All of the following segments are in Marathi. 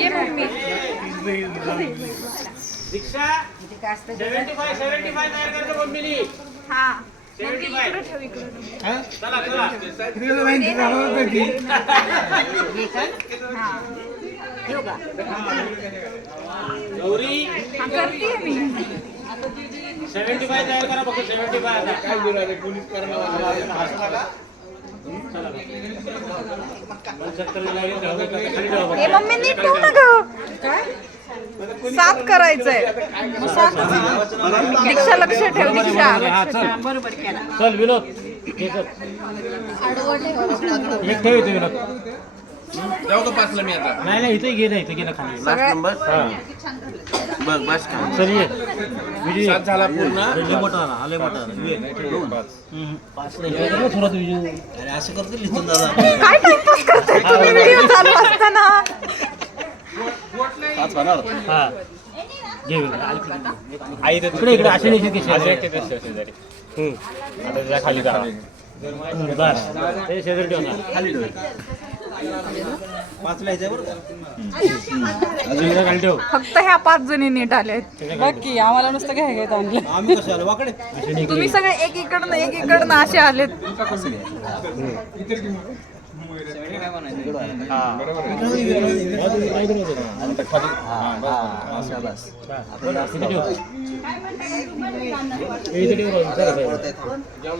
ये mummy. Diksha seventy five seventy five तयार करायचं मम्मीनी. हा. ठेव इकडं चला चला. हा गौरी. हा करते मी. सेव्हन्टी फाय तयार करा फक्त सेव्हन्टी फाय आता पंच्याहत्तरला लागेल का? खाली हे मम्मी नीट ठेवू ना ग हो. साफ करायचंय. दीक्षा लक्ष ठेव दीक्षा हा, चल. चल विनोद एक ठेव विनोद. जाऊ का पाचला मी आता. नाही नाही इथे घे ना इथे घे ना खाली. लास्ट नंबर हा. बघ बस का? चल ये. विजय. सात झाला पूर्ण. लय मोठा आला हा लय मोठा आला ये. हम्म. पाच नाही. हे बघ थोडा तू विजय. काय टाइमपास करताय तुम्ही? व्हिडिओ चालू असताना. हा. घे विनोद. इकडे इकडे असे नाही की शेजारी. हम्म. आता जा खाली जा. हम्म, बस ते शेजारी ठेव ना खाली ठेव फक्त ह्या पाच जणी नीट आले बाकी आम्हाला नुसतं काय घ्यायचं आणलं तुम्ही सगळे एक इकडनं एक इकडनं असे आलेत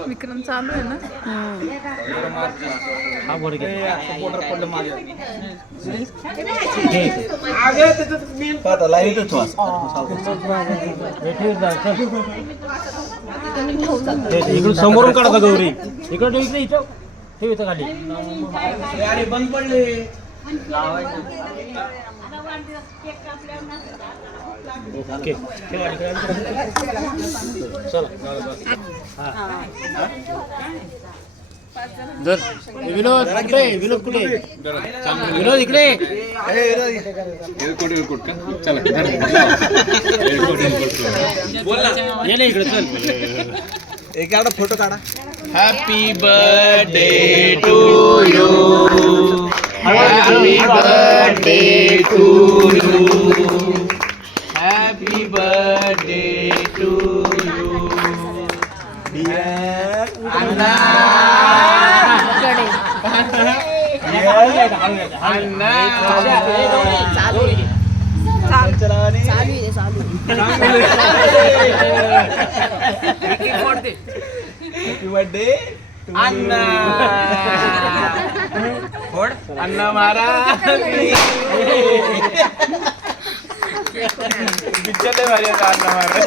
विक्रम चालू आहे ना हा वर घे. इकडून समोरून काढता गौरी इकडे इकडे इथं ठेव इथं खाली. ओके. इकडे. चला. हा. धर. हे विनोद कुठे विनोद कुठे विनोद इकडे. ये ना इकडे चल. एक एवढा फोटो काढा. happy birthday to you happy birthday to you happy birthday to you Anna Anna happy birthday अण्णा फोड अण्णा मारा पिक्चर भारी होता अण्णा मारा